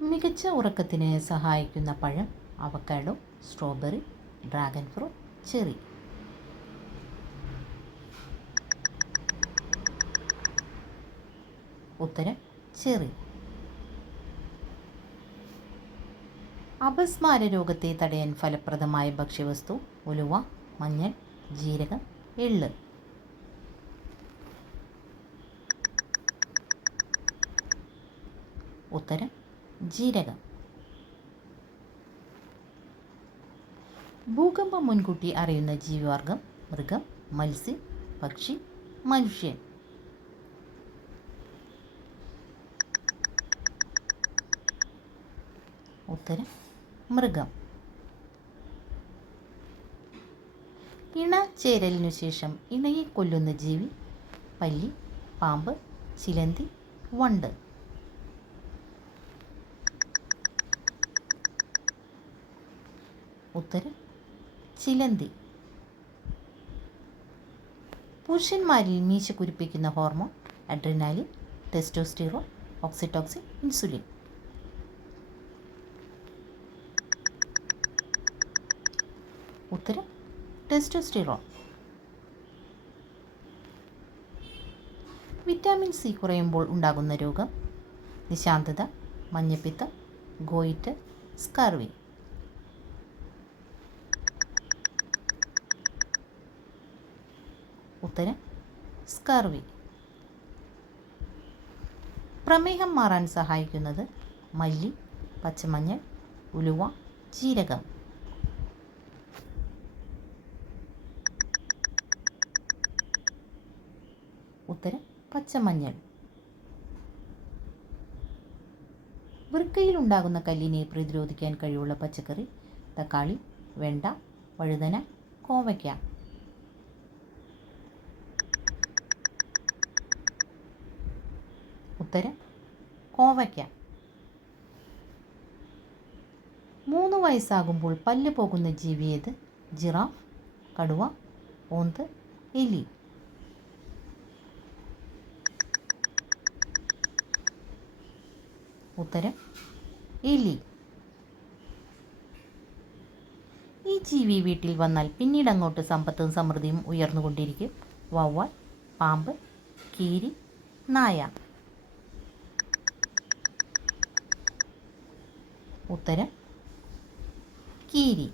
മികച്ച ഉറക്കത്തിന് സഹായിക്കുന്ന പഴം avocado strawberry dragon fruit cherry. ഉത്തരം ചെറി. അപസ്മാര രോഗത്തെ തടയാൻ ഫലപ്രദമായ ഭക്ഷ്യവസ്തു ഉലുവ മഞ്ഞൾ ജീരകം എള്ള്. ഉത്തരം ജീരകം. ഭൂകമ്പം മുൻകൂട്ടി അറിയുന്ന ജീവിവർഗം മൃഗം മത്സ്യം പക്ഷി മനുഷ്യൻ. ഉത്തരം മൃഗം. ഇണ ചേരലിനു ശേഷം ഇണയെ കൊല്ലുന്ന ജീവി പല്ലി പാമ്പ് ചിലന്തി വണ്ട്. ഉത്തരം ചിലന്തി. പുരുഷന്മാരിൽ മീശ കുരിപ്പിക്കുന്ന hormone adrenaline testosterone oxytocin insulin. ഉത്തരം ടെസ്റ്റോസ്റ്റിറോൺ. വിറ്റാമിൻ സി കുറയുമ്പോൾ ഉണ്ടാകുന്ന രോഗം നിശാന്തത മഞ്ഞപ്പിത്തം ഗോയിറ്റ് സ്കർവി. ഉത്തരം സ്കർവി. പ്രമേഹം മാറാൻ സഹായിക്കുന്നത് മല്ലി പച്ചമഞ്ഞൾ ഉലുവ ജീരകം. ഉത്തരം പച്ചമഞ്ഞൾ. വൃക്കയിൽ ഉണ്ടാകുന്ന കല്ലിനെ പ്രതിരോധിക്കാൻ കഴിവുള്ള പച്ചക്കറി തക്കാളി വെണ്ട വഴുതന കോവയ്ക്ക. ഉത്തരം കോവയ്ക്ക. മൂന്ന് വയസ്സാകുമ്പോൾ പല്ല് പോകുന്ന ജീവിയേത് ജിറാഫ് കടുവ ഓന്ത് എലി. ഉത്തരം എലി. ഈ ജീവി വീട്ടിൽ വന്നാൽ പിന്നീട് അങ്ങോട്ട് സമ്പത്തും സമൃദ്ധിയും ഉയർന്നുകൊണ്ടിരിക്കും. വവ്വാൽ പാമ്പ് കീരി നായ. ഉത്തരം കീരി.